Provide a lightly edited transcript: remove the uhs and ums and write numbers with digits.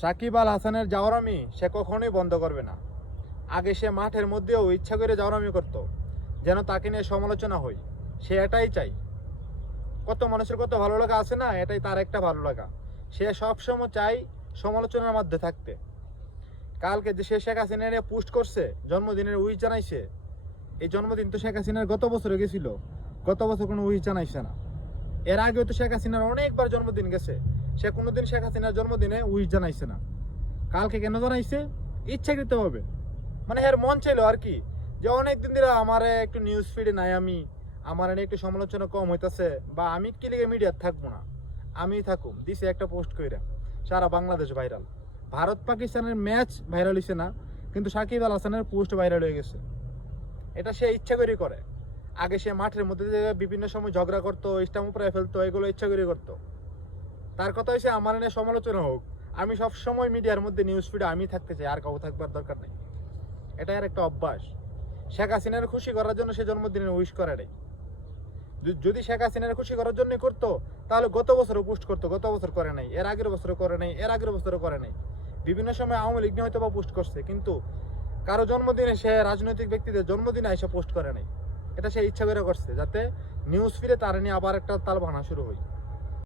সাকিব আল হাসানের জাওরামি সে কখনোই বন্ধ করবে না। আগে সে মাঠের মধ্যেও ইচ্ছা করে জাওরামি করত, যেন তাকে নিয়ে সমালোচনা হয়। সে এটাই চাই। কত মানুষের কত ভালো লাগা আছে না, এটাই তার একটা ভালো লাগা। সে সবসময় চাই সমালোচনার মধ্যে থাকতে। কালকে যে সে শেখ হাসিনা নিয়ে পোস্ট করছে, জন্মদিনের উইশ জানাইছে। এই জন্মদিন তো শেখ হাসিনার গত বছরে গেছিল, গত বছর কোনো উইশ জানাইছে না। এর আগেও তো শেখ হাসিনার অনেকবার জন্মদিন গেছে, সে কোনোদিন শেখ হাসিনার জন্মদিনে উইশ জানাইছে না। কালকে কেন জানাইছে? ইচ্ছাকৃত হবে, মানে এর মন চাইলো আর কি, যে অনেকদিন ধরে আমার একটু নিউজ ফিডে নাই, আমার একটু সমালোচনা কম হইতাছে, বা আমি কি লিগে মিডিয়ার থাকবো না, আমি থাকুম। দিছে একটা পোস্ট কইরা, সারা বাংলাদেশ ভাইরাল। ভারত পাকিস্তানের ম্যাচ ভাইরাল হইছে না, কিন্তু সাকিব আল হাসানের পোস্ট ভাইরাল হয়ে গেছে। এটা সে ইচ্ছা করে করে। আগে সে মাঠের মধ্যে বিভিন্ন সময় ঝগড়া করতো, স্টাম্প উপরে ফেলতো, এগুলো ইচ্ছা করে করতো। তার কথা হয়েছে আমার নিয়ে সমালোচনা হোক, আমি সব সময় মিডিয়ার মধ্যে নিউজ ফিডে আমি থাকতে চাই, আর কাউ থাকবার দরকার নেই। এটা আর একটা অভ্যাস। শেখ হাসিনার খুশি করার জন্য সে জন্মদিনে উইশ করে নাই। যদি শেখ হাসিনার খুশি করার জন্য করতো, তাহলে গত বছরও পোস্ট করতো। গত বছর করে নাই, এর আগের বছরও করে নাই, এর আগের বছরও করে নাই। বিভিন্ন সময় আওয়ামী লীগ নিয়ে হয়তো বা পোস্ট করছে, কিন্তু কারো জন্মদিনে সে রাজনৈতিক ব্যক্তিদের জন্মদিনে এসে পোস্ট করে নাই। এটা সে ইচ্ছা করে করছে, যাতে নিউজ ফিরে তার নিয়ে আবার একটা তাল ভাঙা শুরু হয়।